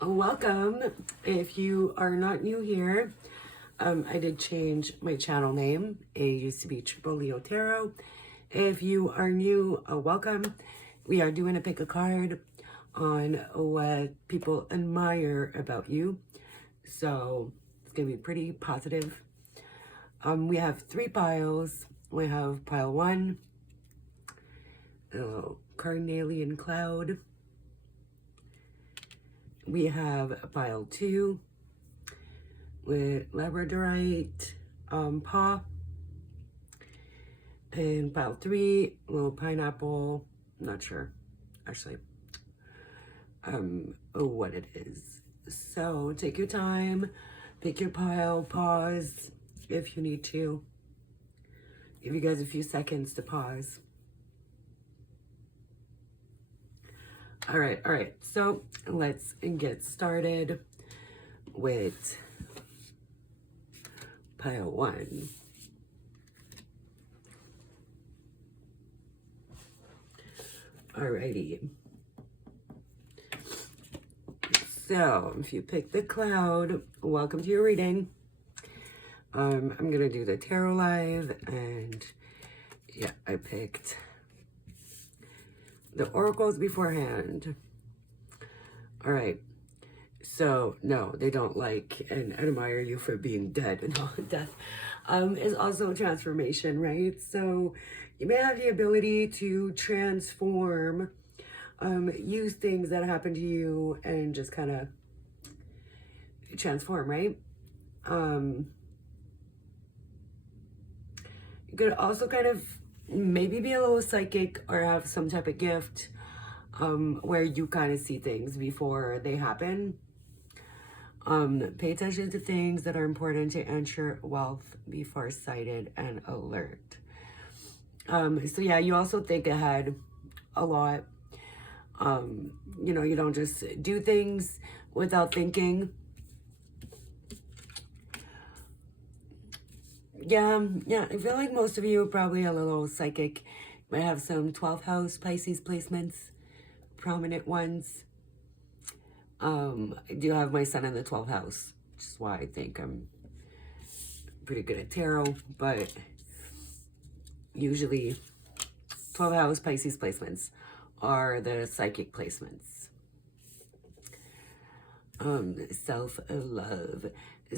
Welcome. If you are not new here, I did change my channel name. It used to be Triple Leo Tarot. If you are new, welcome. We are doing a pick a card on what people admire about you. So it's going to be pretty positive. We have 3 piles. We have pile 1, Carnelian Cloud. We have pile 2 with Labradorite paw. And pile 3, little pineapple. I'm not sure, actually, what it is. So take your time, pick your pile, pause if you need to. Give you guys a few seconds to pause. All right. So let's get started with pile 1. Alrighty. So if you pick the cloud, welcome to your reading. I'm gonna do the tarot live, and yeah, I picked the oracles beforehand. All right. So no, they don't like and admire you for being dead, and all. Death is also a transformation, right? So you may have the ability to transform, use things that happen to you and just kind of transform, right? You could also kind of maybe be a little psychic or have some type of gift where you kind of see things before they happen. Pay attention to things that are important to ensure wealth, be farsighted and alert. So yeah, you also think ahead a lot. You don't just do things without thinking. Yeah, I feel like most of you are probably a little psychic. You might have some 12th house Pisces placements, prominent ones. I do have my sun in the 12th house, which is why I think I'm pretty good at tarot, but usually 12th house Pisces placements are the psychic placements. Self-love.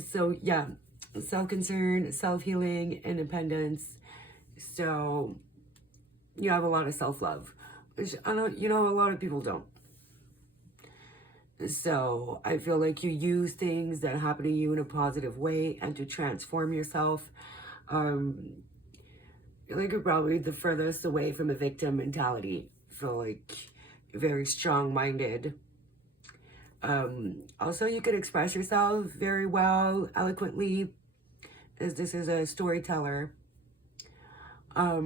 So yeah, self-concern, self-healing, independence. So you have a lot of self-love, which a lot of people don't. So I feel like you use things that happen to you in a positive way and to transform yourself. Like you're probably the furthest away from a victim mentality. I feel like you're very strong-minded. Also, you could express yourself very well, eloquently, as this is a storyteller. I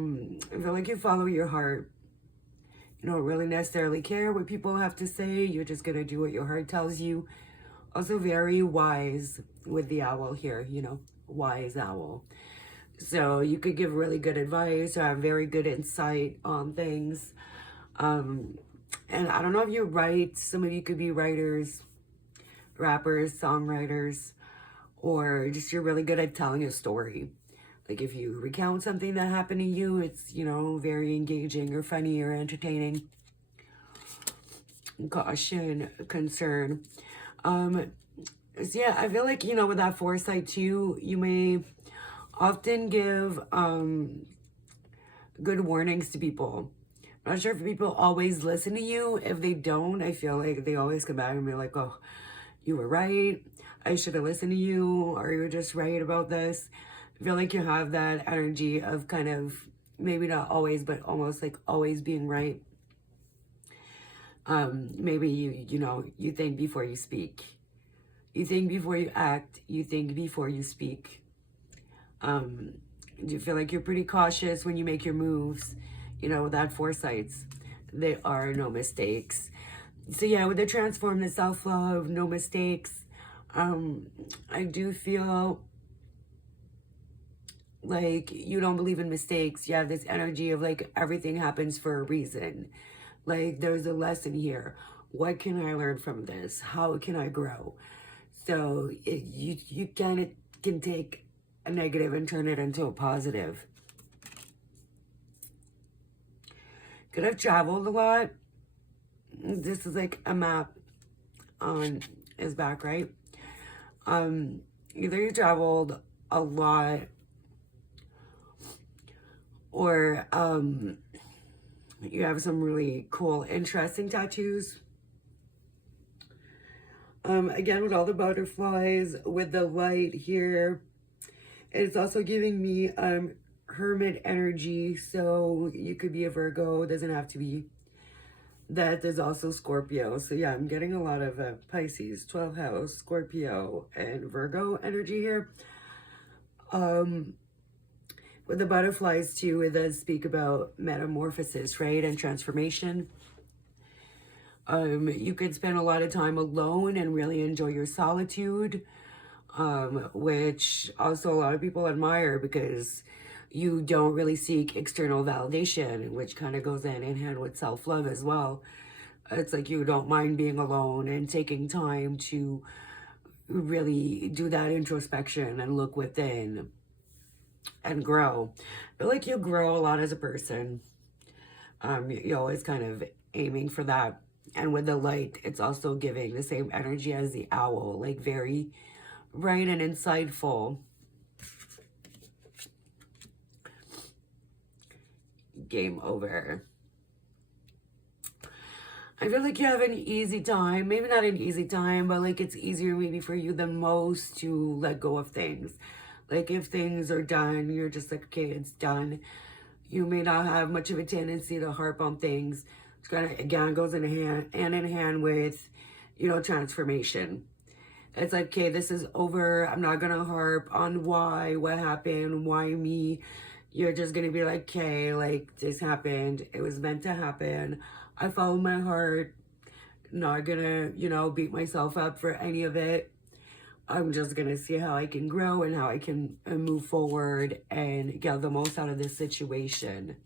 feel like you follow your heart. You don't really necessarily care what people have to say. You're just going to do what your heart tells you. Also very wise with the owl here, wise owl. So you could give really good advice or have very good insight on things. And I don't know if you write. Some of you could be writers, rappers, songwriters, or just you're really good at telling a story. Like if you recount something that happened to you, it's, very engaging or funny or entertaining. Caution, concern. So yeah, I feel like, with that foresight too, you may often give good warnings to people. I'm not sure if people always listen to you. If they don't, I feel like they always come back and be like, oh, you were right. I should have listened to you, or you were just right about this. I feel like you have that energy of kind of, maybe not always, but almost like always being right. Maybe you think before you speak. You think before you act. You think before you speak. Do you feel like you're pretty cautious when you make your moves? That foresights. There are no mistakes. So yeah, with the transform, the self-love, no mistakes. I do feel like you don't believe in mistakes. You have this energy of like everything happens for a reason. Like there's a lesson here. What can I learn from this? How can I grow? So you kind of can take a negative and turn it into a positive. Could have traveled a lot. This is like a map on his back, right? Either you traveled a lot, or you have some really cool, interesting tattoos. Again, with all the butterflies, with the light here, it's also giving me hermit energy. So you could be a Virgo, it doesn't have to be that. There's also Scorpio. So yeah, I'm getting a lot of Pisces, 12th house, Scorpio, and Virgo energy here. With the butterflies too, it does speak about metamorphosis, right, and transformation. You could spend a lot of time alone and really enjoy your solitude, which also a lot of people admire, because you don't really seek external validation, which kind of goes hand in hand with self-love as well. It's like you don't mind being alone and taking time to really do that introspection and look within and grow. I feel like you grow a lot as a person. You're always kind of aiming for that. And with the light, it's also giving the same energy as the owl, like very bright and insightful. Game over. I feel like you have an easy time. Maybe not an easy time, but like it's easier maybe for you than most to let go of things. Like if things are done, you're just like, okay, it's done. You may not have much of a tendency to harp on things. It's kind of, again, goes hand in hand with, you know, transformation. It's like, okay, this is over. I'm not going to harp on why, what happened, why me. You're just going to be like, okay, like this happened. It was meant to happen. I followed my heart. Not going to, you know, beat myself up for any of it. I'm just going to see how I can grow and how I can move forward and get the most out of this situation.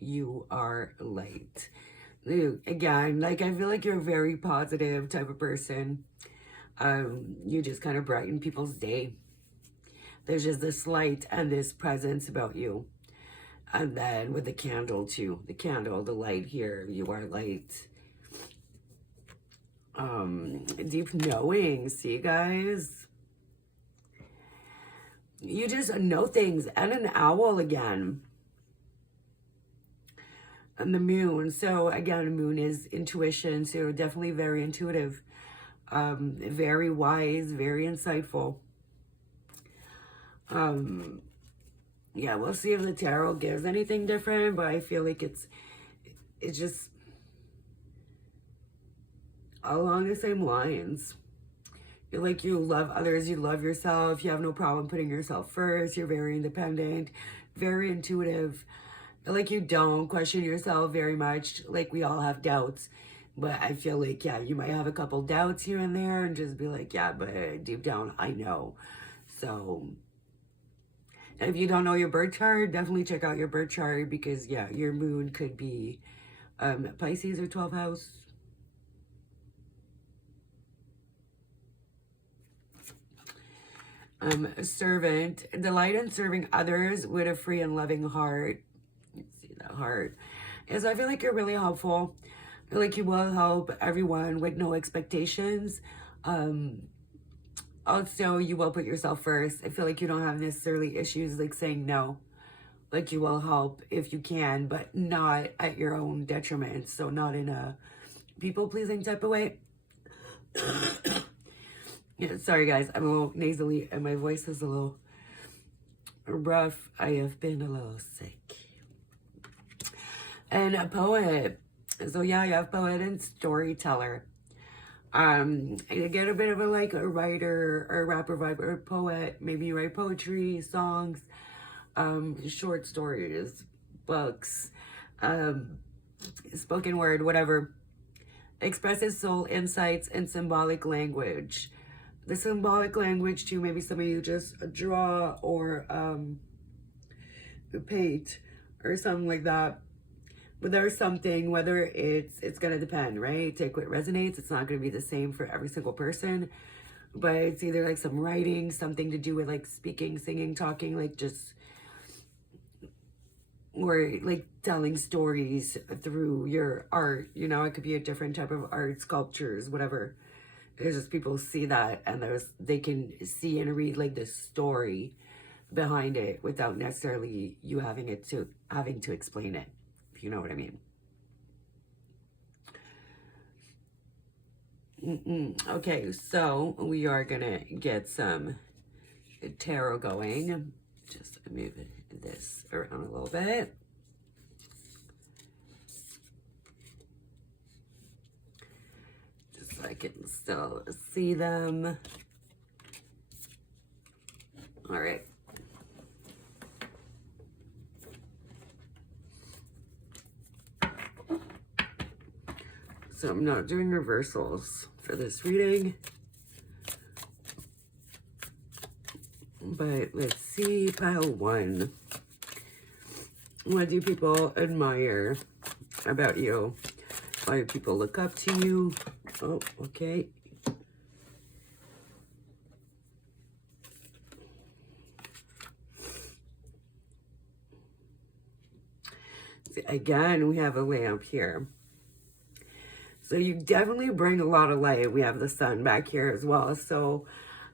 You are light. Again, like I feel like you're a very positive type of person. You just kind of brighten people's day. There's just this light and this presence about you. And then with the candle too, the candle, the light here, you are light. Deep knowing, see guys? You just know things. And an owl again. And the moon. So again, moon is intuition. So definitely very intuitive. Very wise, very insightful. Yeah, we'll see if the tarot gives anything different, but I feel like it's just along the same lines. You're like, you love others, you love yourself, you have no problem putting yourself first, you're very independent, very intuitive. Like you don't question yourself very much. Like we all have doubts, but I feel like, yeah, you might have a couple doubts here and there and just be like, yeah, but deep down I know. So if you don't know your birth chart, definitely check out your birth chart, because yeah, your moon could be Pisces or 12th house. Servant, delight in serving others with a free and loving heart. See that heart. Yeah, so I feel like you're really helpful. I feel like you will help everyone with no expectations. Also, you will put yourself first. I feel like you don't have necessarily issues like saying no. Like you will help if you can, but not at your own detriment. So not in a people-pleasing type of way. Yeah, sorry guys, I'm a little nasally and my voice is a little rough. I have been a little sick. And a poet. So yeah, you have poet and storyteller. You get a bit of a like a writer or rapper vibe or a poet. Maybe you write poetry, songs, short stories, books, spoken word, whatever. Expresses soul insights and symbolic language. The symbolic language too, maybe some of you just draw or paint or something like that. But there's something, whether it's going to depend, right? Take what resonates. It's not going to be the same for every single person. But it's either like some writing, something to do with like speaking, singing, talking, like just, or like telling stories through your art. You know, it could be a different type of art, sculptures, whatever. There's just people see that and they can see and read like the story behind it without necessarily you having to explain it, if you know what I mean. Okay, so we are gonna get some tarot going. Just move this around a little bit. Just so I can still see them. All right. So I'm not doing reversals for this reading. But let's see, pile 1. What do people admire about you? Why do people look up to you? Oh, okay. See, again, we have a lamp here. So you definitely bring a lot of light. We have the sun back here as well. So,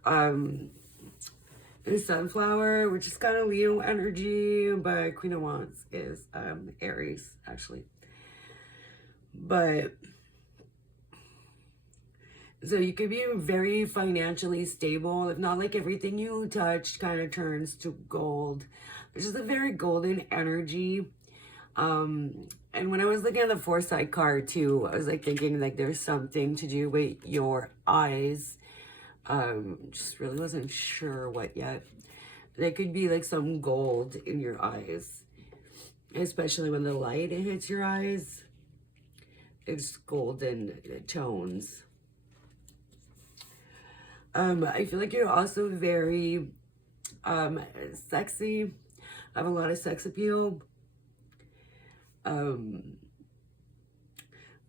the sunflower, which is kind of Leo energy, but Queen of Wands is Aries, actually. But, so you could be very financially stable. If not, like everything you touch kind of turns to gold. It's just a very golden energy. And when I was looking at the foresight card too, I was like thinking like there's something to do with your eyes. Just really wasn't sure what yet. There could be like some gold in your eyes, especially when the light hits your eyes. It's golden tones. I feel like you're also very sexy. Have a lot of sex appeal.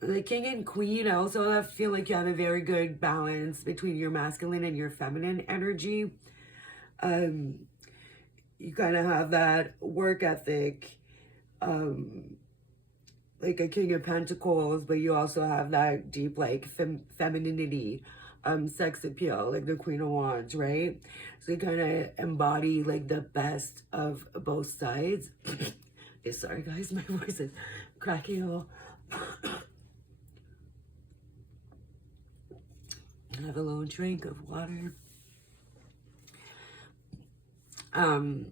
The king and queen, I also feel like you have a very good balance between your masculine and your feminine energy. You kind of have that work ethic, like a king of pentacles, but you also have that deep like femininity, sex appeal, like the queen of wands, right? So you kind of embody like the best of both sides. Sorry guys, my voice is cracking a little. Have a little drink of water. I've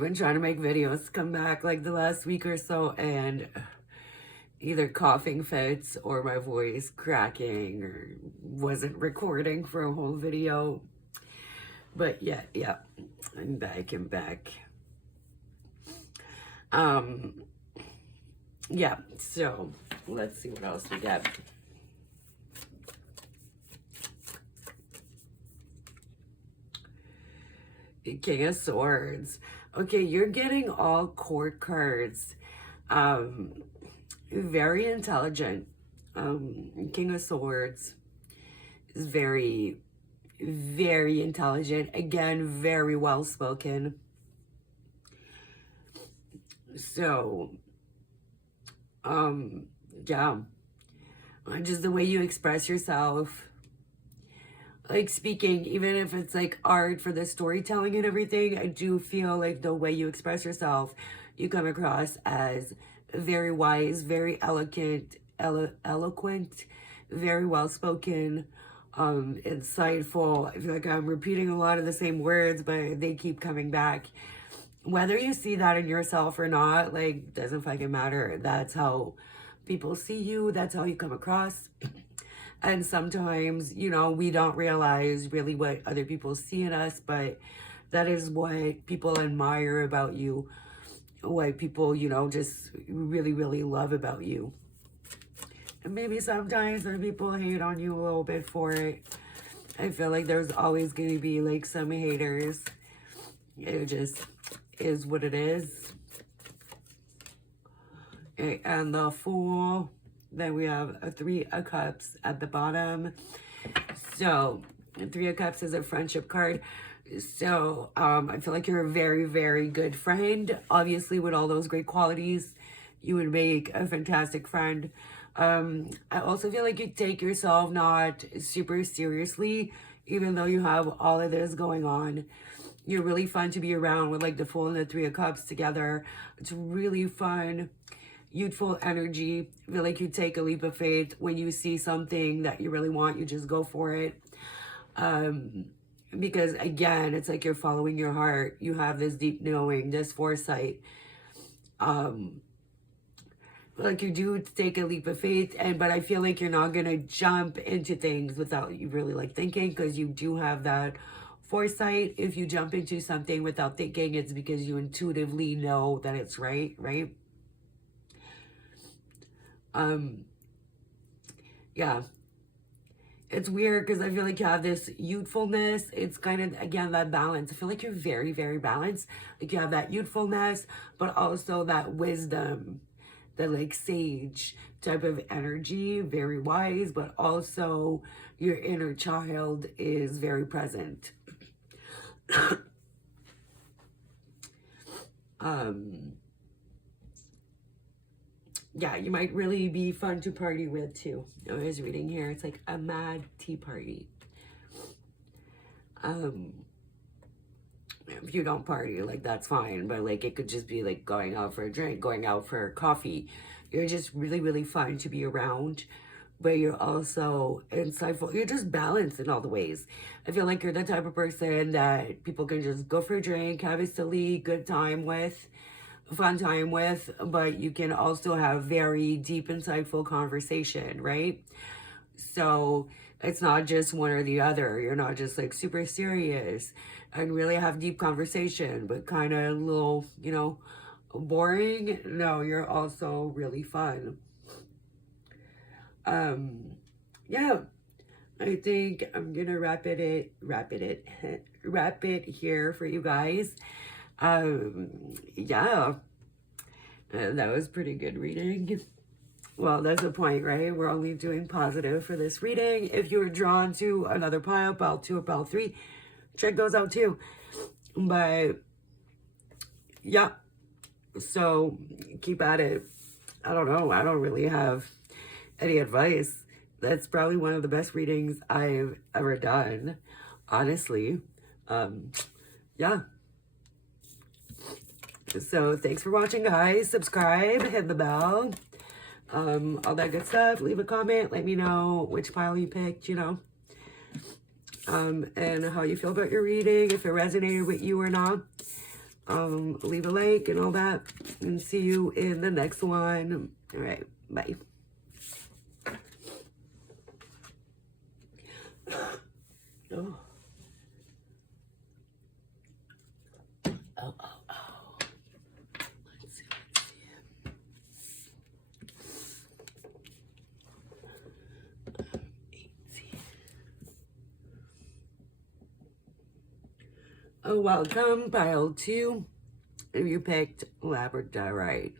been trying to make videos come back like the last week or so, and either coughing fits or my voice cracking or wasn't recording for a whole video. But yeah, I'm back. Yeah, so let's see what else we get. King of Swords. Okay, you're getting all court cards. Very intelligent. King of Swords is very, very intelligent. Again, very well spoken. So, yeah. Just the way you express yourself. Like speaking, even if it's like art for the storytelling and everything, I do feel like the way you express yourself, you come across as very wise, very eloquent, very well spoken, insightful. I feel like I'm repeating a lot of the same words, but they keep coming back. Whether you see that in yourself or not, like, doesn't fucking matter. That's how people see you. That's how you come across. And sometimes, you know, we don't realize really what other people see in us, but that is what people admire about you, what people, you know, just really, really love about you. And maybe sometimes other people hate on you a little bit for it. I feel like there's always going to be like some haters. It just is what it is. Okay, and the Fool. Then we have a Three of Cups at the bottom. So, Three of Cups is a friendship card. So, I feel like you're a very, very good friend. Obviously, with all those great qualities, you would make a fantastic friend. I also feel like you take yourself not super seriously, even though you have all of this going on. You're really fun to be around with, like the Fool and the Three of Cups together. It's really fun, youthful energy. I feel like you take a leap of faith when you see something that you really want. You just go for it. Because again, it's like you're following your heart. You have this deep knowing, this foresight. Like you do take a leap of faith, but I feel like you're not gonna jump into things without you really like thinking, because you do have that foresight. If you jump into something without thinking, it's because you intuitively know that it's right? Yeah. It's weird because I feel like you have this youthfulness. It's kind of, again, that balance. I feel like you're very, very balanced. Like you have that youthfulness, but also that wisdom, the like sage type of energy, very wise, but also your inner child is very present. Yeah, you might really be fun to party with too. I was reading here, it's like a mad tea party. If you don't party, like that's fine, but like it could just be like going out for a drink, going out for coffee. You're just really, really fun to be around, but you're also insightful. You're just balanced in all the ways. I feel like you're the type of person that people can just go for a drink, have a silly good time with, fun time with, but you can also have very deep, insightful conversation, right? So it's not just one or the other. You're not just like super serious and really have deep conversation, but kind of a little, boring. No, you're also really fun. Yeah, I think I'm gonna wrap it here for you guys. Yeah, that was pretty good reading. Well, that's the point, right? We're only doing positive for this reading. If you're drawn to another pile, pile 2 or pile 3, check those out too. But yeah, so keep at it. I don't know. I don't really have any advice. That's probably one of the best readings I've ever done, honestly. Yeah. So thanks for watching, guys. Subscribe, hit the bell, all that good stuff. Leave a comment. Let me know which pile you picked, and how you feel about your reading, if it resonated with you or not. Leave a like and all that, and see you in the next one. All right, bye. Oh. Oh, welcome, pile 2. If you picked Labradorite.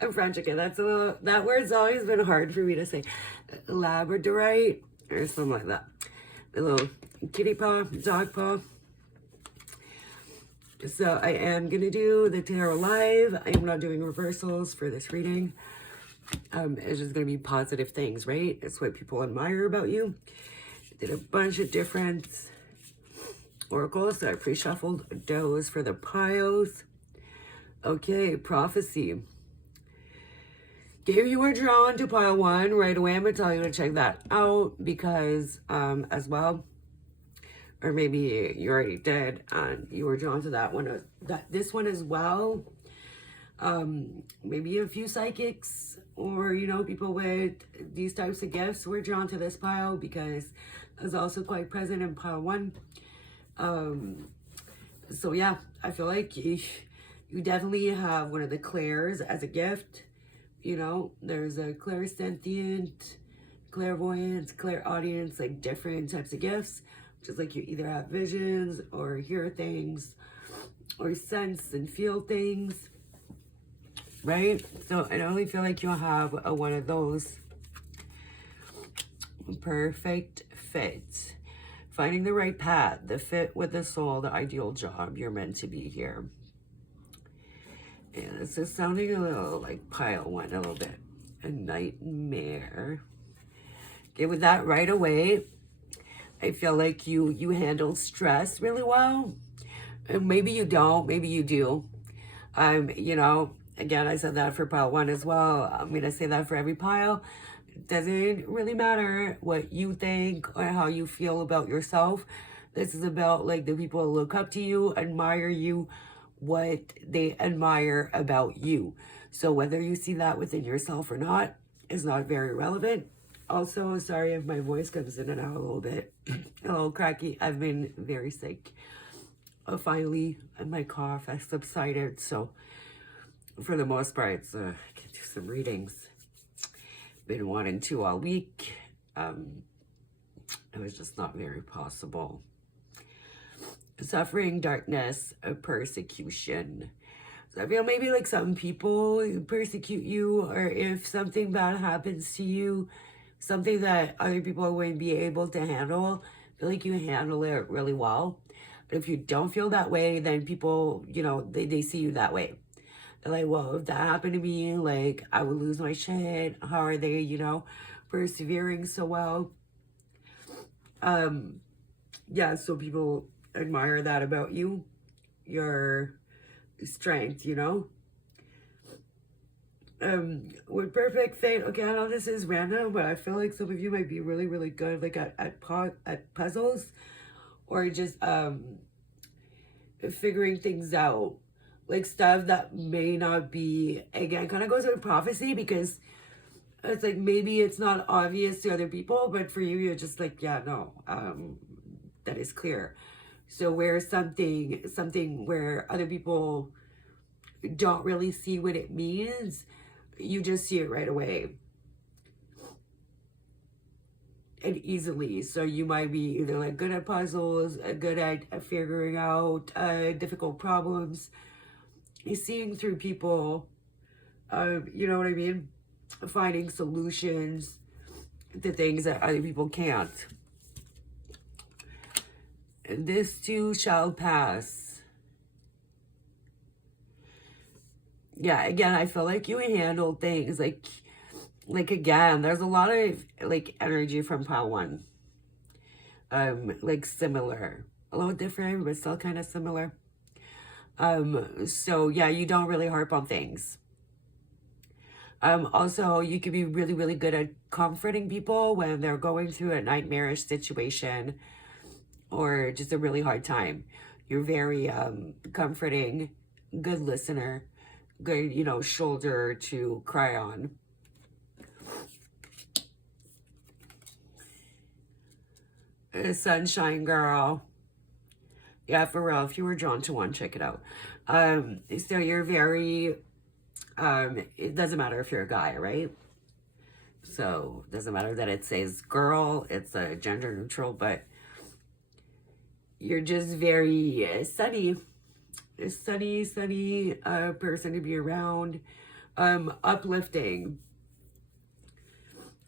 I'm French again. That word's always been hard for me to say. Labradorite or something like that. A little kitty paw, dog paw. So I am going to do the tarot live. I am not doing reversals for this reading. It's just going to be positive things, right? It's what people admire about you. I did a bunch of different oracles, so I pre-shuffled those for the piles. Okay, prophecy. If you were drawn to pile 1 right away, I'm going to tell you to check that out, because as well, or maybe you already did and you were drawn to that one, this one as well. Maybe a few psychics or people with these types of gifts were drawn to this pile, because it's also quite present in pile 1. So yeah, I feel like you definitely have one of the clairs as a gift. There's a clairsentient, clairvoyance, clairaudience, like different types of gifts. Just like you either have visions or hear things or sense and feel things. right? So I only feel like you'll have one of those. Perfect fit. Finding the right path, the fit with the soul, the ideal job. You're meant to be here. And it's just sounding a little like pile one, a little bit. A nightmare. Okay, with that right away, I feel like you handle stress really well. And maybe you don't, maybe you do. You know, again, I said that for pile one as well. I'm gonna say that for every pile. It doesn't really matter what you think or how you feel about yourself. This is about like the people who look up to you, admire you, what they admire about you. So whether you see that within yourself or not is not very relevant. Also, sorry if my voice comes in and out a little bit, a little cracky. I've been very sick. Finally, my cough has subsided, so for the most part, I can do some readings. Been wanting to all week. It was just not very possible. Suffering, darkness, persecution. So I feel maybe like some people persecute you, or if something bad happens to you, something that other people wouldn't be able to handle, I feel like you handle it really well. But if you don't feel that way, then people, you know, they see you that way. They're like, well, if that happened to me, like, I would lose my shit. How are they, you know, persevering so well? Yeah, so people admire that about you, your strength, you know? With perfect fate, okay, I know this is random, but I feel like some of you might be really, really good, like, at puzzles, or just, figuring things out. Like, stuff that may not be, again, kind of goes with prophecy, because it's like, maybe it's not obvious to other people, but for you, you're just like, yeah, no, that is clear. So where something where other people don't really see what it means, you just see it right away and easily. So you might be either like good at puzzles, good at figuring out difficult problems, seeing through people, you know what I mean? Finding solutions to things that other people can't. And this too shall pass. Yeah, again, I feel like you handle things like again, there's a lot of like energy from pile one. Like similar. A little different, but still kind of similar. So yeah, you don't really harp on things. Also, you can be really, really good at comforting people when they're going through a nightmarish situation or just a really hard time. You're very comforting, good listener, good, you know, shoulder to cry on. Sunshine girl. Yeah, for real, if you were drawn to one, check it out. So you're very, it doesn't matter if you're a guy, right? So it doesn't matter that it says girl, it's a gender neutral, but you're just very sunny, a sunny person to be around, uplifting.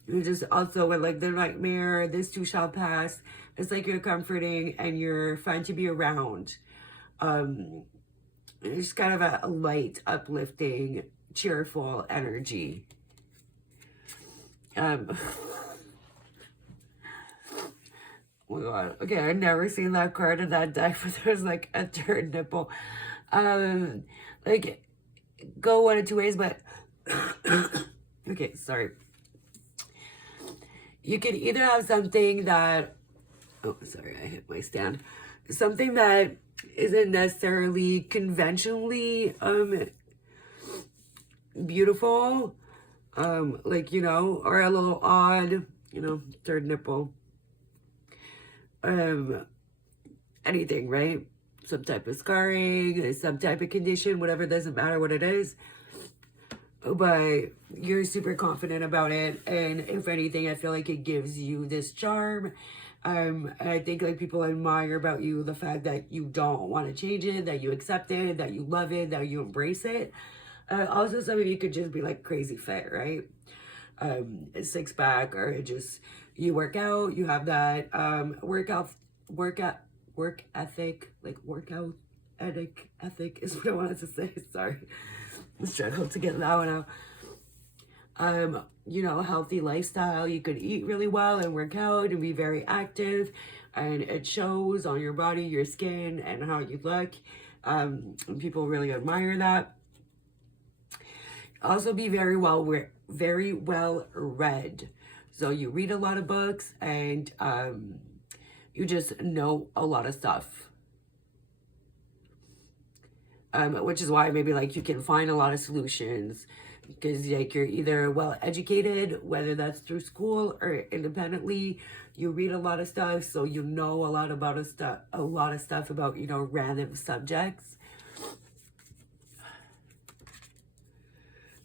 You just also with like the nightmare, this too shall pass. It's like you're comforting and you're fun to be around. It's kind of a light, uplifting, cheerful energy. Oh my god. Okay, I've never seen that card in that deck, but there's like a third nipple. Like, go one of two ways, but okay, sorry. You could either have something that, oh, sorry, I hit my stand. Something that isn't necessarily conventionally beautiful, like, you know, or a little odd, you know, third nipple. Anything, right? Some type of scarring, some type of condition, whatever, doesn't matter what it is. But you're super confident about it, and if anything, I feel like it gives you this charm. I think like people admire about you the fact that you don't want to change it, that you accept it, that you love it, that you embrace it. Also, some of you could just be like crazy fit, right? A six pack, or just you work out, you have that workout work ethic, like workout ethic is what I wanted to say. Sorry, I'm struggling to get that one out. You know, healthy lifestyle. You could eat really well and work out and be very active, and it shows on your body, your skin, and how you look. And people really admire that. Also, be very well read. So you read a lot of books, and you just know a lot of stuff. Which is why maybe like you can find a lot of solutions, because like you're either well educated, whether that's through school or independently. You read a lot of stuff, so you know a lot about a lot of stuff about, you know, random subjects.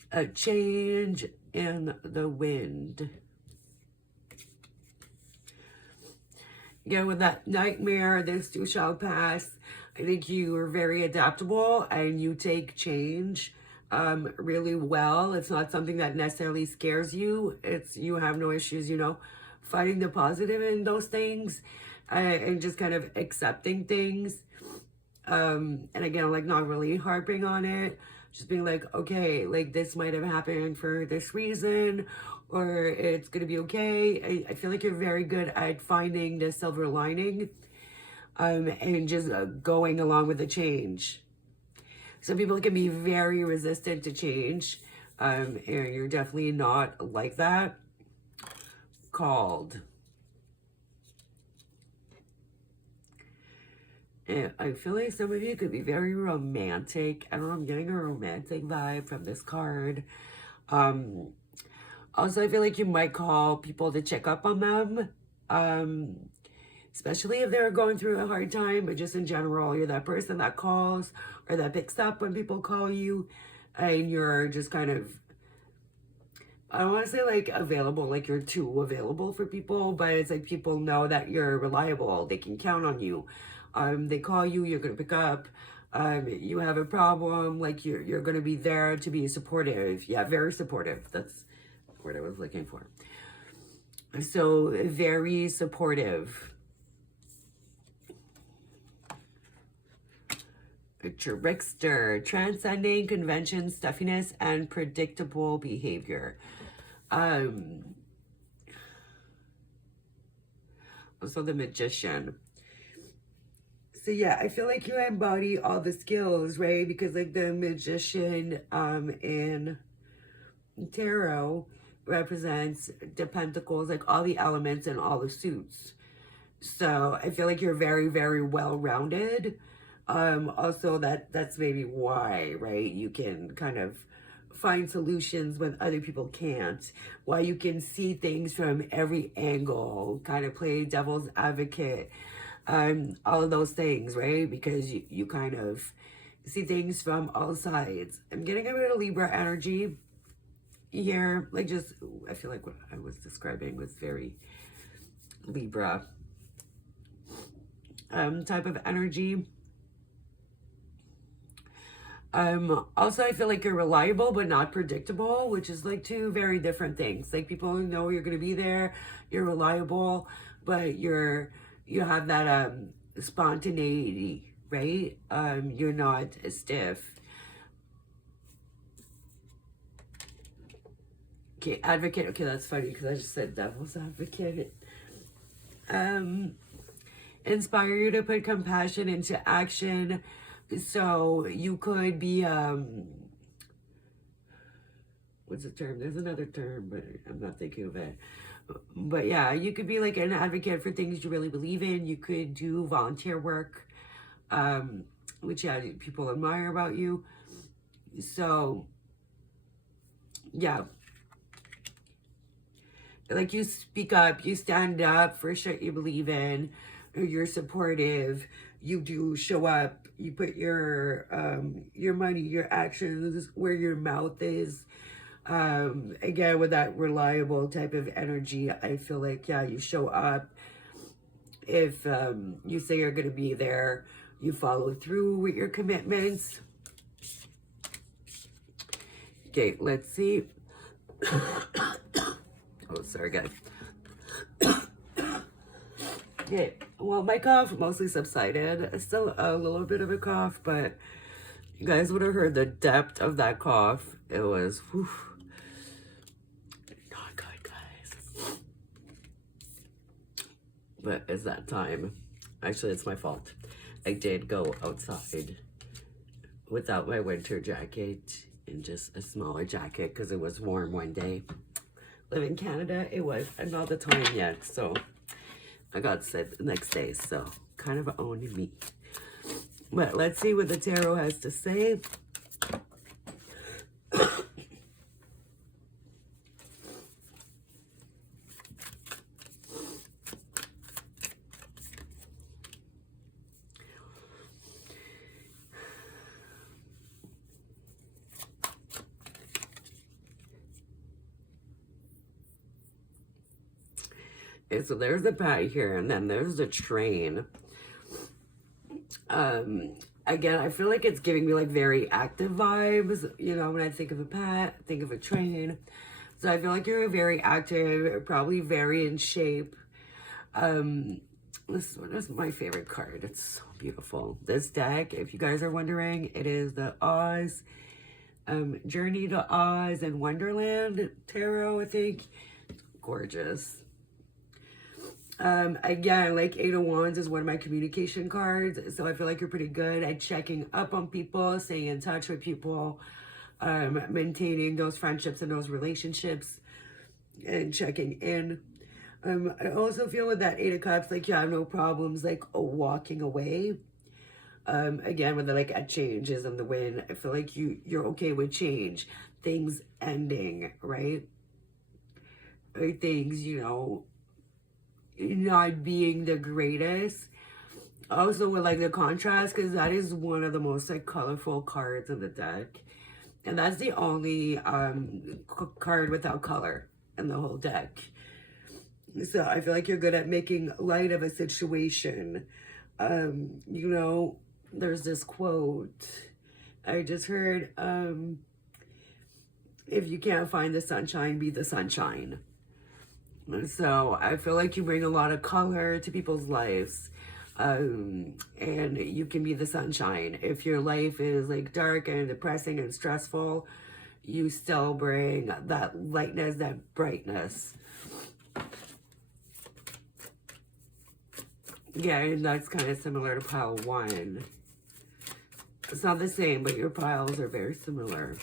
A change in the wind. Yeah, with that nightmare, this too shall pass. I think you are very adaptable and you take change really well. It's not something that necessarily scares you. You have no issues, you know, finding the positive in those things, and just kind of accepting things. And again, like not really harping on it, just being like, okay, like this might have happened for this reason, or it's gonna be okay. I feel like you're very good at finding the silver lining, and just going along with the change. Some people can be very resistant to change, and you're definitely not like that. Called. And I feel like some of you could be very romantic. I don't know, I'm getting a romantic vibe from this card. Also, I feel like you might call people to check up on them. Especially if they're going through a hard time, but just in general, you're that person that calls or that picks up when people call you, and you're just kind of, I don't want to say like available, like you're too available for people, but it's like people know that you're reliable. They can count on you. They call you, you're going to pick up. You have a problem, like you're going to be there to be supportive. Yeah, very supportive. That's the word I was looking for. So very supportive. A trickster, transcending convention, stuffiness, and predictable behavior. Also the magician. So yeah, I feel like you embody all the skills, right? Because like the magician in tarot represents the pentacles, like all the elements and all the suits. So I feel like you're very, very well-rounded. Also that's maybe why, right? You can kind of find solutions when other people can't. Why you can see things from every angle, kind of play devil's advocate, all of those things, right? Because you kind of see things from all sides. I'm getting a bit of Libra energy here. Like just, I feel like what I was describing was very Libra type of energy. Also, I feel like you're reliable but not predictable, which is like two very different things. Like people know you're gonna be there, you're reliable, but you have that spontaneity, right? You're not stiff. Okay, advocate. Okay, that's funny because I just said devil's advocate. Inspire you to put compassion into action. So you could be, what's the term? There's another term, but I'm not thinking of it. But yeah, you could be like an advocate for things you really believe in. You could do volunteer work, which yeah, people admire about you. So yeah, like you speak up, you stand up for shit you believe in, you're supportive, you do show up, you put your money, your actions where your mouth is. Again, with that reliable type of energy, I feel like, yeah, you show up. If you say you're going to be there, you follow through with your commitments. Okay, let's see. Oh, sorry, guys. Okay, well, my cough mostly subsided. It's still a little bit of a cough, but you guys would have heard the depth of that cough. It was, whew, not good, guys. But it's that time. Actually, it's my fault. I did go outside without my winter jacket and just a smaller jacket because it was warm one day. Live in Canada, it was not the time yet, so I got sick the next day, so kind of owned me. But let's see what the tarot has to say. Okay, so there's the pie here, and then there's the train. Again, I feel like it's giving me like very active vibes. You know, when I think of a pet, think of a train. So I feel like you're very active, probably very in shape. This one is my favorite card. It's so beautiful. This deck, if you guys are wondering, it is the Oz, Journey to Oz and Wonderland Tarot, I think. Gorgeous. Again, like Eight of Wands is one of my communication cards, so I feel like you're pretty good at checking up on people, staying in touch with people, maintaining those friendships and those relationships, and checking in. I also feel with that Eight of Cups, like you have no problems, like walking away. Again, with the like a changes in the wind, I feel like you're okay with change, things ending, right? Or things, you know, not being the greatest. Also with like the contrast, because that is one of the most like colorful cards in the deck, and that's the only card without color in the whole deck. So I feel like you're good at making light of a situation. You know, there's this quote I just heard, if you can't find the sunshine, be the sunshine. So I feel like you bring a lot of color to people's lives, and you can be the sunshine. If your life is like dark and depressing and stressful, you still bring that lightness, that brightness. Yeah, and that's kind of similar to pile one. It's not the same, but your piles are very similar.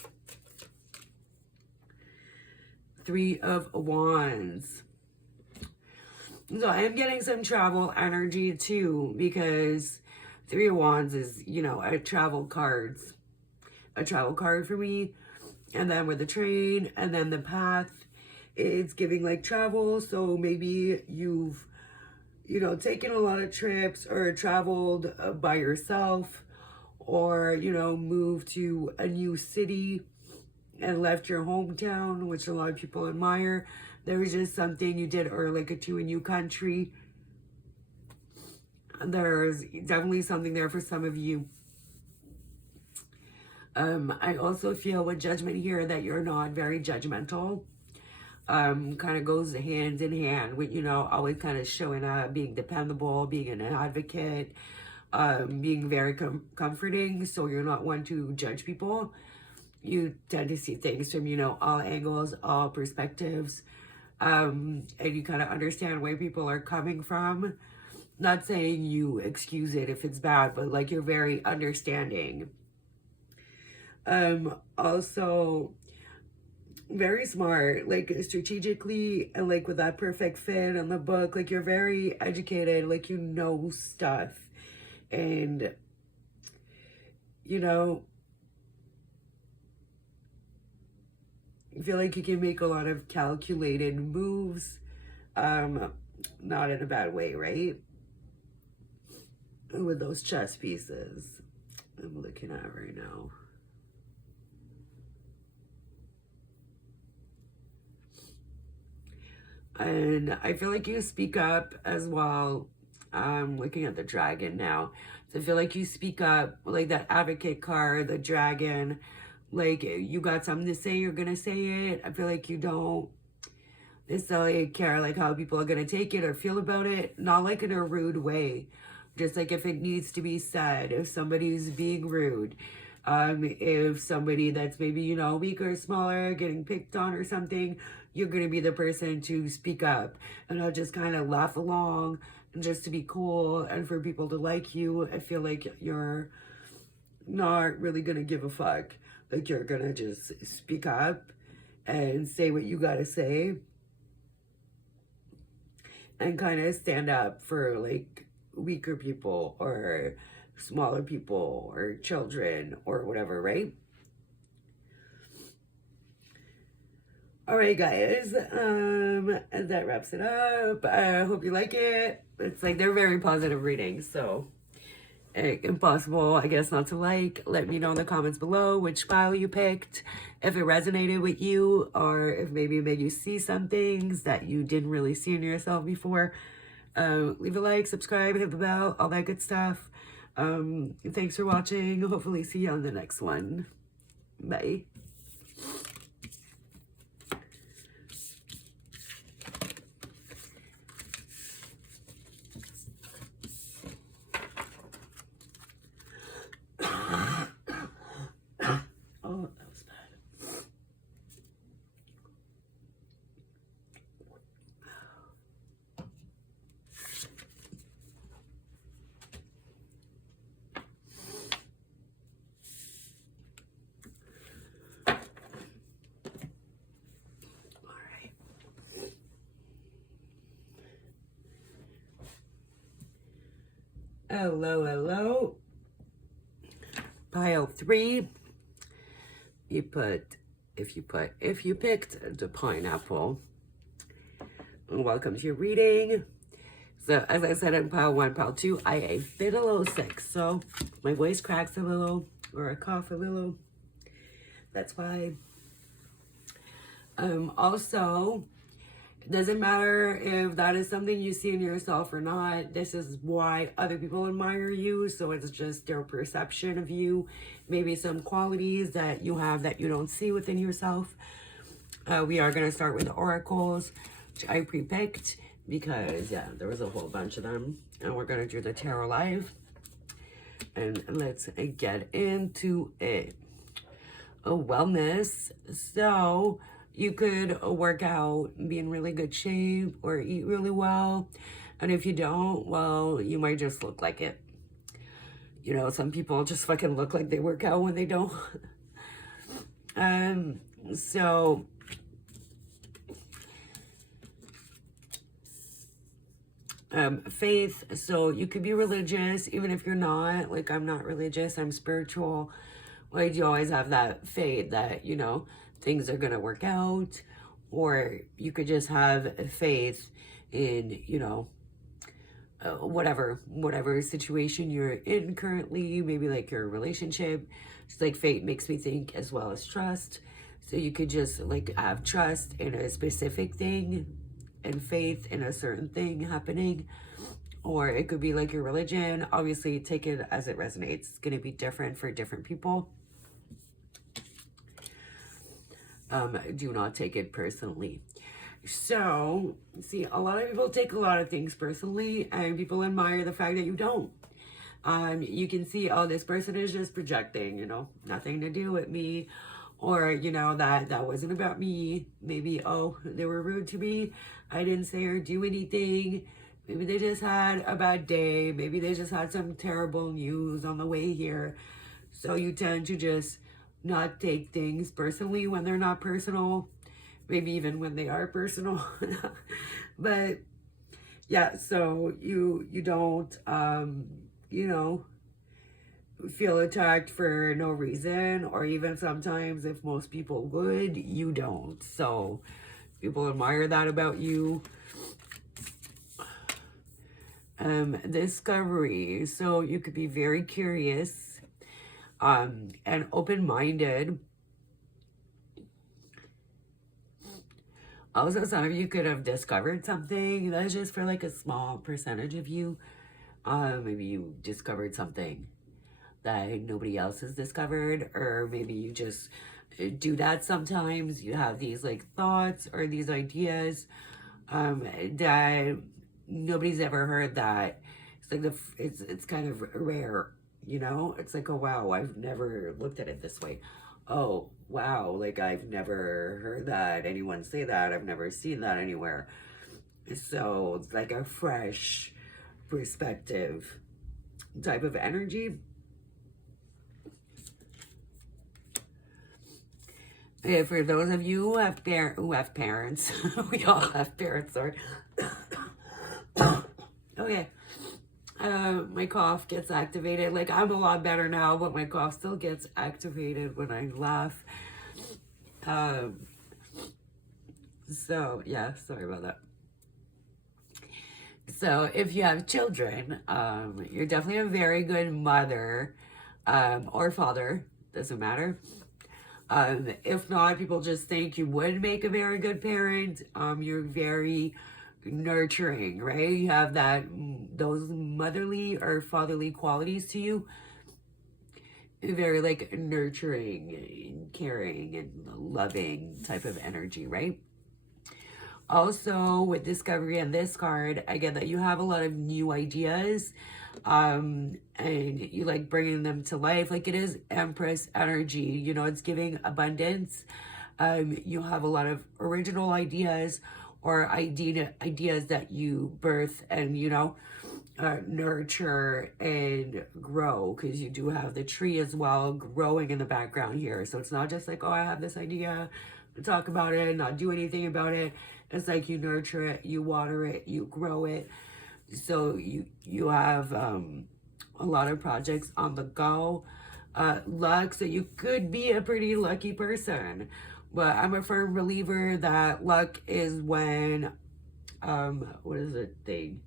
Three of Wands. So I am getting some travel energy too, because Three of Wands is, you know, a travel card for me. And then with the train and then the path, it's giving like travel. So maybe you've, you know, taken a lot of trips or traveled by yourself, or, you know, moved to a new city and left your hometown, which a lot of people admire. There was just something you did, or like to a new country. There's definitely something there for some of you. I also feel with Judgment here that you're not very judgmental. Kind of goes hand in hand with, you know, always kind of showing up, being dependable, being an advocate, being very comforting. So you're not one to judge people. You tend to see things from, you know, all angles, all perspectives. And you kind of understand where people are coming from. Not saying you excuse it if it's bad, but like you're very understanding. Also very smart, like strategically, and like with that perfect fit on the book, like you're very educated, like you know stuff, and you know, I feel like you can make a lot of calculated moves, not in a bad way, right? With those chess pieces I'm looking at right now. And I feel like you speak up as well. I'm looking at the dragon now. So I feel like you speak up, like that advocate card, the dragon, like you got something to say, you're gonna say it. I feel like you don't necessarily care like how people are gonna take it or feel about it. Not like in a rude way. Just like if it needs to be said, if somebody's being rude, if somebody that's maybe, you know, weaker, smaller, getting picked on or something, you're gonna be the person to speak up and not just kind of laugh along and just to be cool and for people to like you. I feel like you're not really gonna give a fuck. Like you're gonna just speak up and say what you gotta say and kind of stand up for like weaker people or smaller people or children or whatever, right? All right, guys, and that wraps it up. I hope you like it. It's like they're very positive readings, so impossible, I guess, not to like. Let me know in the comments below which file you picked, if it resonated with you, or if maybe it made you see some things that you didn't really see in yourself before. Leave a like, subscribe, hit the bell, all that good stuff. Thanks for watching. Hopefully see you on the next one. Bye. Oh, that was bad. All right. Hello, hello. Pile 3. If you picked the pineapple, welcome to your reading. So as I said in pile 1, pile 2, I a bit a little sick, so my voice cracks a little or I cough a little. That's why. Also, it doesn't matter if that is something you see in yourself or not. This is why other people admire you. So it's just their perception of you. Maybe some qualities that you have that you don't see within yourself. We are going to start with the oracles, which I pre-picked because, yeah, there was a whole bunch of them. And we're going to do the tarot live. And let's get into it. Wellness. So you could work out, be in really good shape, or eat really well. And if you don't, well, you might just look like it. You know, some people just fucking look like they work out when they don't. So faith. So you could be religious, even if you're not. Like, I'm not religious, I'm spiritual. Like, you always have that faith that, you know, things are gonna work out, or you could just have faith in, you know, whatever situation you're in currently, maybe like your relationship. It's like faith makes me think as well as trust. So you could just like have trust in a specific thing and faith in a certain thing happening, or it could be like your religion. Obviously, take it as it resonates. It's gonna be different for different people. Do not take it personally. So, see, a lot of people take a lot of things personally, and people admire the fact that you don't. You can see, oh, this person is just projecting, you know, nothing to do with me, or, you know, that wasn't about me. Maybe, oh, they were rude to me, I didn't say or do anything. Maybe they just had a bad day. Maybe they just had some terrible news on the way here. So you tend to just not take things personally when they're not personal, maybe even when they are personal. But yeah, so you don't you know, feel attacked for no reason, or even sometimes if most people would, you don't. So people admire that about you. Discovery. So you could be very curious and open-minded. Also, some of you could have discovered something that's just for like a small percentage of you. Maybe you discovered something that nobody else has discovered, or maybe you just do that sometimes. You have these like thoughts or these ideas that nobody's ever heard. That it's like it's kind of rare, you know. It's like, oh wow, I've never looked at it this way. Oh wow, like I've never heard that anyone say that. I've never seen that anywhere. So it's like a fresh perspective type of energy. For those of you who have parents, we all have parents, sorry. Okay. My cough gets activated. Like, I'm a lot better now, but my cough still gets activated when I laugh. So, yeah, sorry about that. So, if you have children, you're definitely a very good mother or father, doesn't matter. If not, people just think you would make a very good parent. You're very nurturing, right? You have those motherly or fatherly qualities to you. Very like nurturing and caring and loving type of energy, right? Also, with Discovery and this card, I get that you have a lot of new ideas, and you like bringing them to life. Like, it is Empress energy, you know, it's giving abundance. You have a lot of original ideas or ideas that you birth and, you know, nurture and grow, because you do have the tree as well growing in the background here. So it's not just like, oh, I have this idea, talk about it and not do anything about it. It's like you nurture it, you water it, you grow it. So you have a lot of projects on the go. Luck, so you could be a pretty lucky person. But I'm a firm believer that luck is when what is the thing?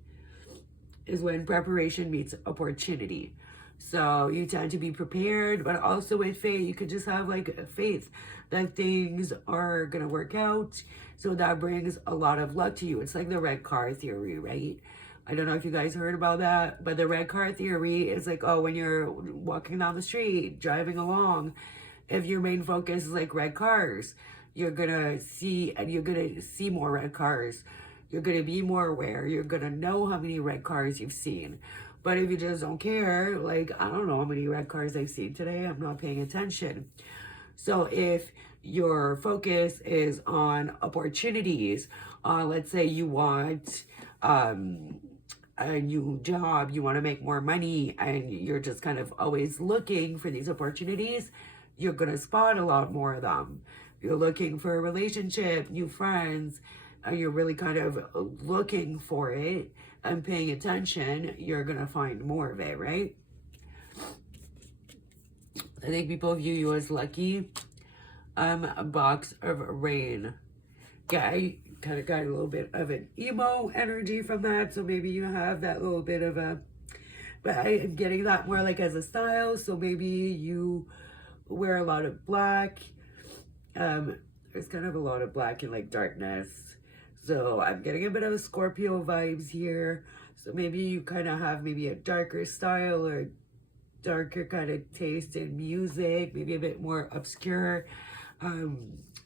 Is when preparation meets opportunity. So you tend to be prepared, but also with faith, you could just have like faith that things are gonna work out. So that brings a lot of luck to you. It's like the red car theory, right? I don't know if you guys heard about that, but the red car theory is like, oh, when you're walking down the street, driving along, if your main focus is like red cars, you're gonna see more red cars. You're gonna be more aware. You're gonna know how many red cars you've seen. But if you just don't care, like, I don't know how many red cars I've seen today, I'm not paying attention. So if your focus is on opportunities, let's say you want a new job, you want to make more money, and you're just kind of always looking for these opportunities, you're going to spot a lot more of them. You're looking for a relationship, new friends, and you're really kind of looking for it and paying attention, you're going to find more of it, right? I think people view you as lucky. A box of rain. Yeah, I kind of got a little bit of an emo energy from that, so maybe you have that little bit of a, but I am getting that more like as a style, so maybe you wear a lot of black. There's kind of a lot of black and like darkness, so I'm getting a bit of a Scorpio vibes here, so maybe you kind of have maybe a darker style or darker kind of taste in music, maybe a bit more obscure.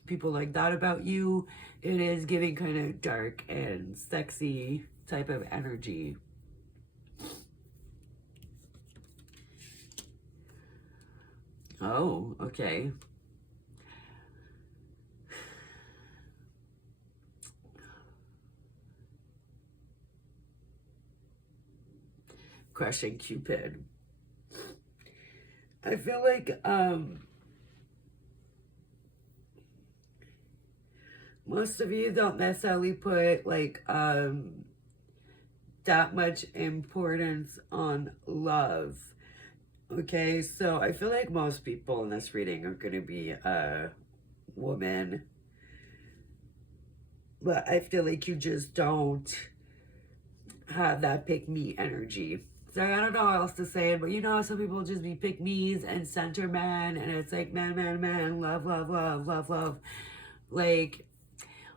People like that about you. It is giving kind of dark and sexy type of energy. Oh, okay. Crushing Cupid. I feel like most of you don't necessarily put like that much importance on love. Okay, so I feel like most people in this reading are going to be a woman, but I feel like you just don't have that pick-me energy. So I don't know how else to say it, but you know, some people just be pick-me's and center man, and it's like man, man, man, love, love, love, love, love. Like,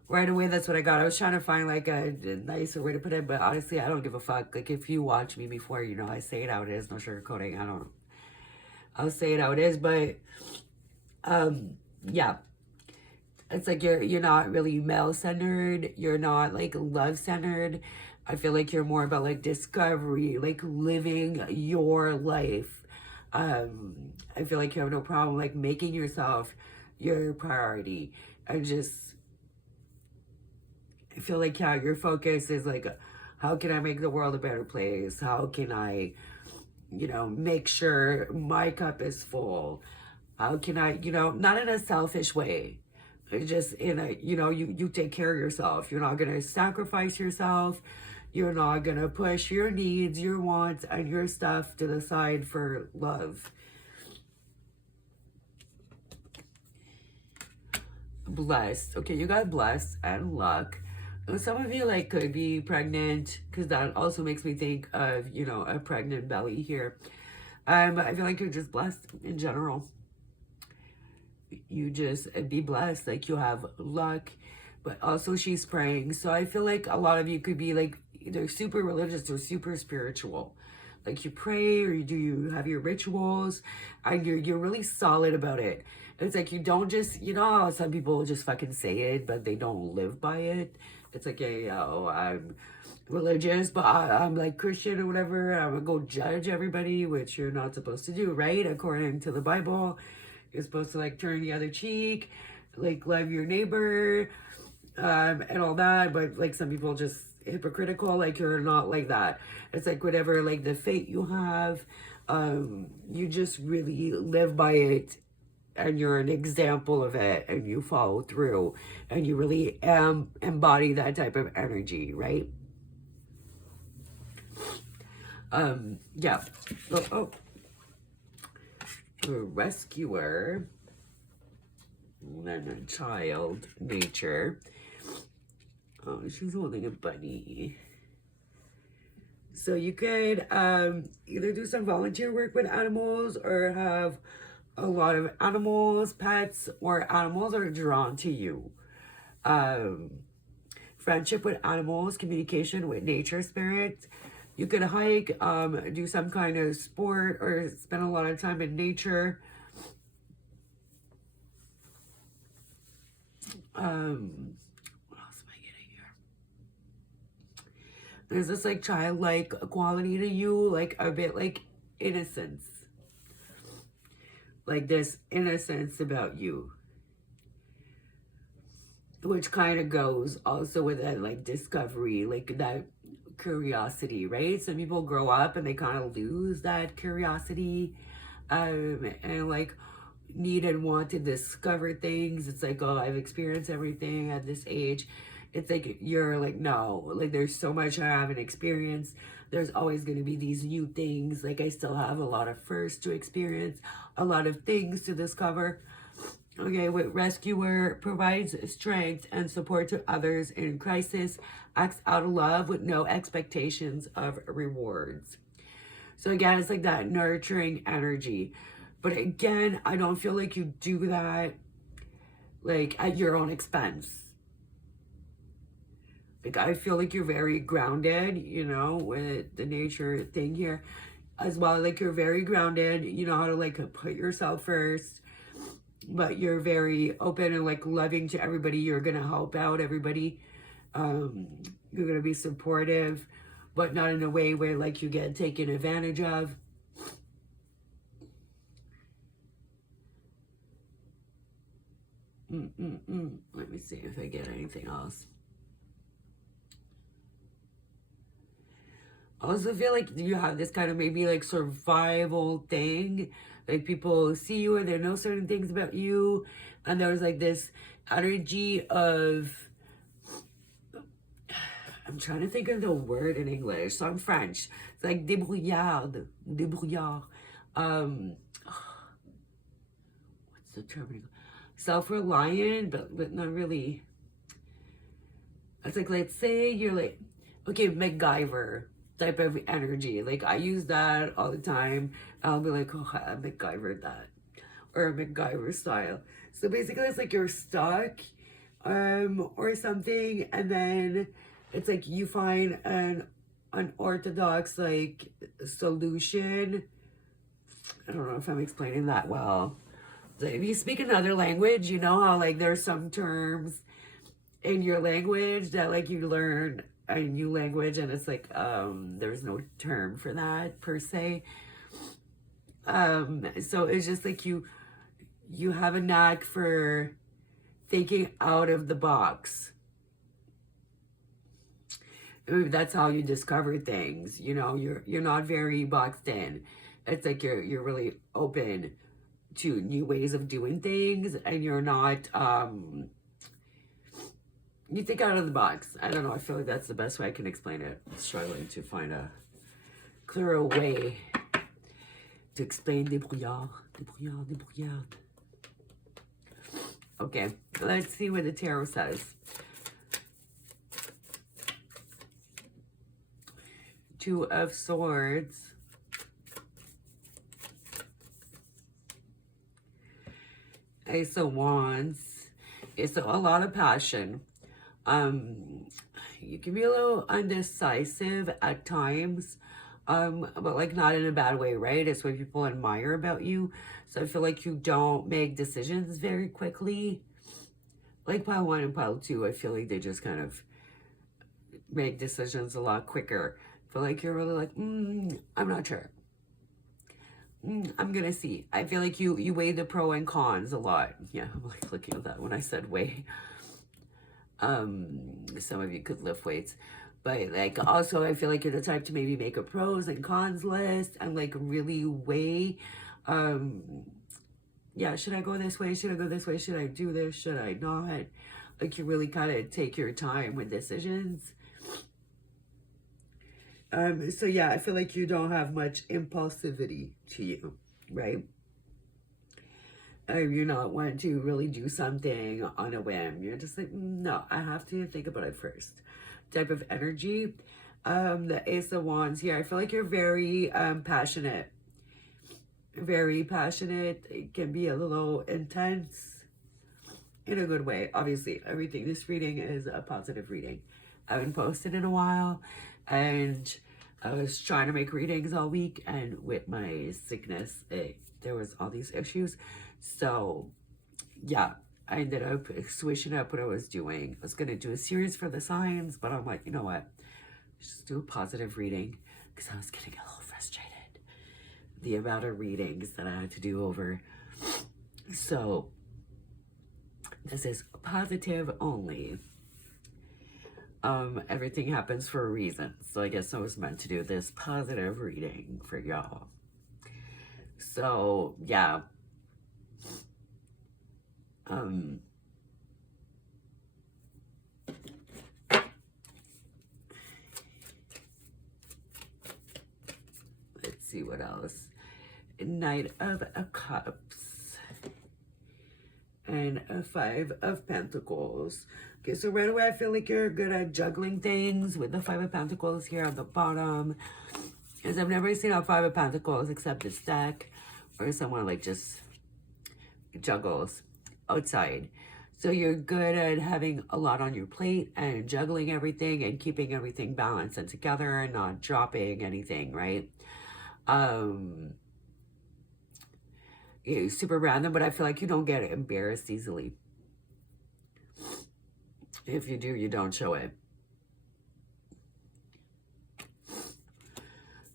right away, that's what I got. I was trying to find like a nicer way to put it, but honestly, I don't give a fuck. Like, if you watch me before, you know, I say it how it is, no sugarcoating. I don't. I'll say it how it is. But yeah, it's like you're not really male centered, you're not like love centered. I feel like you're more about like discovery, like living your life. I feel like you have no problem like making yourself your priority. And just, I feel like, yeah, your focus is like, how can I make the world a better place? How can I, make sure my cup is full? How can I, not in a selfish way, just in a, you take care of yourself. You're not going to sacrifice yourself. You're not going to push your needs, your wants, and your stuff to the side for love. Blessed. Okay, you got blessed and luck. Some of you like could be pregnant, because that also makes me think of, a pregnant belly here. But I feel like you're just blessed in general. You just be blessed, like you have luck. But also she's praying, so I feel like a lot of you could be like either super religious or super spiritual. Like you pray, or you have your rituals, and you're really solid about it. It's like you don't just, some people just fucking say it but they don't live by it. It's like, I'm religious, but I'm like Christian or whatever. I'm gonna go judge everybody, which you're not supposed to do, right? According to the Bible, you're supposed to like turn the other cheek, like love your neighbor, and all that. But like some people just hypocritical, like you're not like that. It's like whatever, like the faith you have, you just really live by it, and you're an example of it, and you follow through, and you really embody that type of energy, right? Yeah. Oh, a rescuer, then a child, nature. Oh, she's holding a bunny. So you could either do some volunteer work with animals, or have a lot of animals, pets, or animals are drawn to you. Friendship with animals, communication with nature spirits. You could hike, do some kind of sport, or spend a lot of time in nature. What else am I getting here? There's this like childlike quality to you, like a bit like innocence. Like this innocence about you, which kind of goes also with that like discovery, like that curiosity, right? Some people grow up and they kind of lose that curiosity, and like need and want to discover things. It's like, oh, I've experienced everything at this age. It's like you're like, no, like there's so much I haven't experienced. There's always going to be these new things. Like I still have a lot of firsts to experience, a lot of things to discover. Okay, with rescuer, provides strength and support to others in crisis, acts out of love with no expectations of rewards. So again, it's like that nurturing energy. But again, I don't feel like you do that like at your own expense. Like I feel like you're very grounded, with the nature thing here as well. Like you're very grounded, you know how to like put yourself first, but you're very open and like loving to everybody. You're gonna help out everybody. You're gonna be supportive, but not in a way where like you get taken advantage of. Let me see if I get anything else. I also feel like you have this kind of maybe like survival thing. Like people see you and they know certain things about you. And there's like this energy of, I'm trying to think of the word in English. So I'm French. It's like débrouillard. Débrouillard. What's the term? Self-reliant, but not really. It's like, let's say you're like, okay, MacGyver type of energy. Like I use that all the time. I'll be like, oh, I MacGyvered that, or MacGyver style. So basically, it's like you're stuck, or something, and then it's like you find an unorthodox like solution I don't know if I'm explaining that well. So if you speak another language, you know how like there's some terms in your language that like you learn a new language and it's like there's no term for that per se. So it's just like you have a knack for thinking out of the box. That's how you discover things. You know, you're not very boxed in. It's like you're really open to new ways of doing things, and you're not you think out of the box. I don't know. I feel like that's the best way I can explain it. I'm struggling to find a clearer way to explain débrouillard. Okay, let's see what the tarot says. Two of Swords. Ace of Wands. It's a lot of passion. You can be a little undecisive at times, but like not in a bad way, right? It's what people admire about you. So I feel like you don't make decisions very quickly. Like pile 1 and pile 2, I feel like they just kind of make decisions a lot quicker. I feel like you're really like, I'm not sure. I'm gonna see. I feel like you weigh the pro and cons a lot. Yeah, I'm like looking at that when I said weigh. Some of you could lift weights, but like also I feel like you're the type to maybe make a pros and cons list and like really weigh, yeah, should I go this way? Should I go this way? Should I do this? Should I not? Like you really kind of take your time with decisions. So yeah, I feel like you don't have much impulsivity to you, right? You're not wanting to really do something on a whim. You're just like, no, I have to think about it first. Type of energy. The Ace of Wands here. I feel like you're very passionate. Very passionate. It can be a little intense in a good way. Obviously, everything. This reading is a positive reading. I haven't posted in a while, and I was trying to make readings all week, and with my sickness, there was all these issues. So, yeah, I ended up switching up what I was doing. I was going to do a series for the signs, but I'm like, you know what? Just do a positive reading because I was getting a little frustrated. The amount of readings that I had to do over. So, this is positive only. Everything happens for a reason. So I guess I was meant to do this positive reading for y'all. So, yeah. Let's see what else. Knight of Cups. And a 5 of Pentacles. Okay, so right away I feel like you're good at juggling things with the 5 of Pentacles here on the bottom. Because I've never seen a 5 of Pentacles except this deck. Or someone like just juggles outside. So you're good at having a lot on your plate and juggling everything and keeping everything balanced and together and not dropping anything, right? It's super random, but I feel like you don't get embarrassed easily. If you do, you don't show it.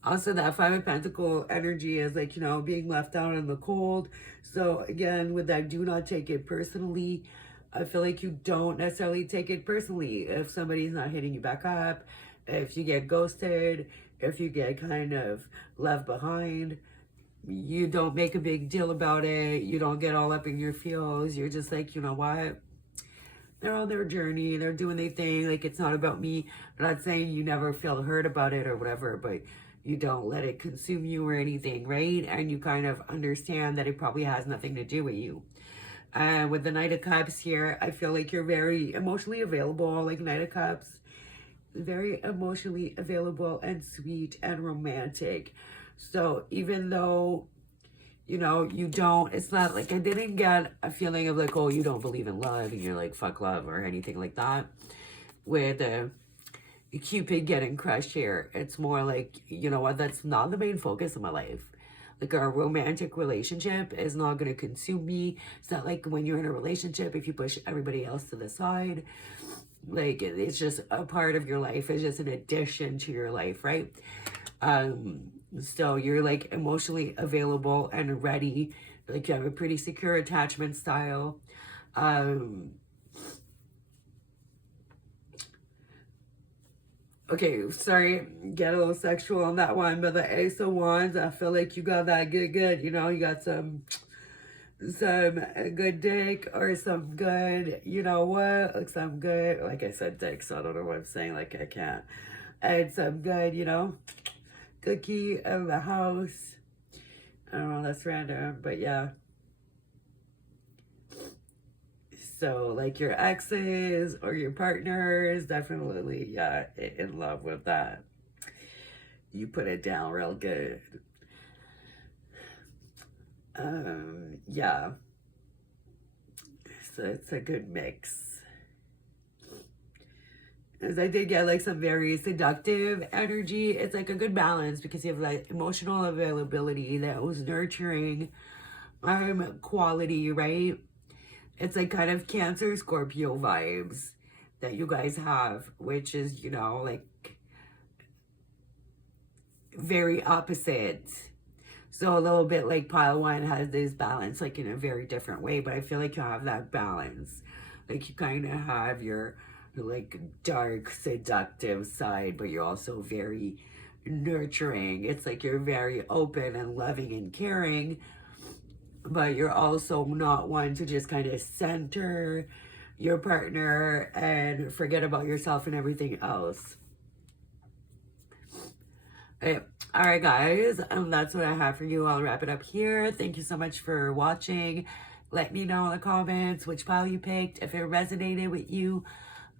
Also, that 5 of Pentacles energy is like, you know, being left out in the cold. So again, with that, do not take it personally. I feel like you don't necessarily take it personally if somebody's not hitting you back up, if you get ghosted, if you get kind of left behind. You don't make a big deal about it. You don't get all up in your feels. You're just like, you know what? They're on their journey. They're doing their thing. Like, it's not about me. I'm not saying you never feel hurt about it or whatever, but you don't let it consume you or anything, right? And you kind of understand that it probably has nothing to do with you. With the Knight of Cups here, I feel like you're very emotionally available, like Knight of Cups. Very emotionally available and sweet and romantic. So even though, you know, you don't, it's not like I didn't get a feeling of like, oh, you don't believe in love and you're like, fuck love or anything like that. With Cupid getting crushed here, it's more like, you know what, that's not the main focus of my life. Like our romantic relationship is not going to consume me. It's not like when you're in a relationship, if you push everybody else to the side, like it's just a part of your life. It's just an addition to your life, right? So you're like emotionally available and ready. Like you have a pretty secure attachment style. Okay, sorry, get a little sexual on that one, but the Ace of Wands, I feel like you got that good, you know, you got some good dick or some good, you know what, like some good, like I said dick, so I don't know what I'm saying, like I can't, and some good, you know, cookie in the house. I don't know, that's random, but yeah. So like your exes or your partners, definitely, yeah, in love with that. You put it down real good. Yeah. So it's a good mix. As I did get like some very seductive energy. It's like a good balance because you have like emotional availability, that was nurturing quality, right? It's like kind of Cancer Scorpio vibes that you guys have, which is, you know, like very opposite. So a little bit like pile one has this balance, like in a very different way, but I feel like you have that balance. Like you kind of have your like dark, seductive side, but you're also very nurturing. It's like you're very open and loving and caring, but you're also not one to just kind of center your partner and forget about yourself and everything else. Okay. All right, guys, that's what I have for you. I'll wrap it up here. Thank you so much for watching. Let me know in the comments which pile you picked, if it resonated with you,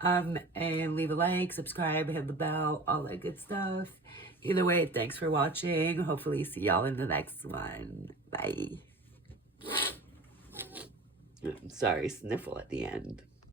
and leave a like, subscribe, hit the bell, all that good stuff. Either way, thanks for watching. Hopefully see y'all in the next one. Bye. Sorry, sniffle at the end.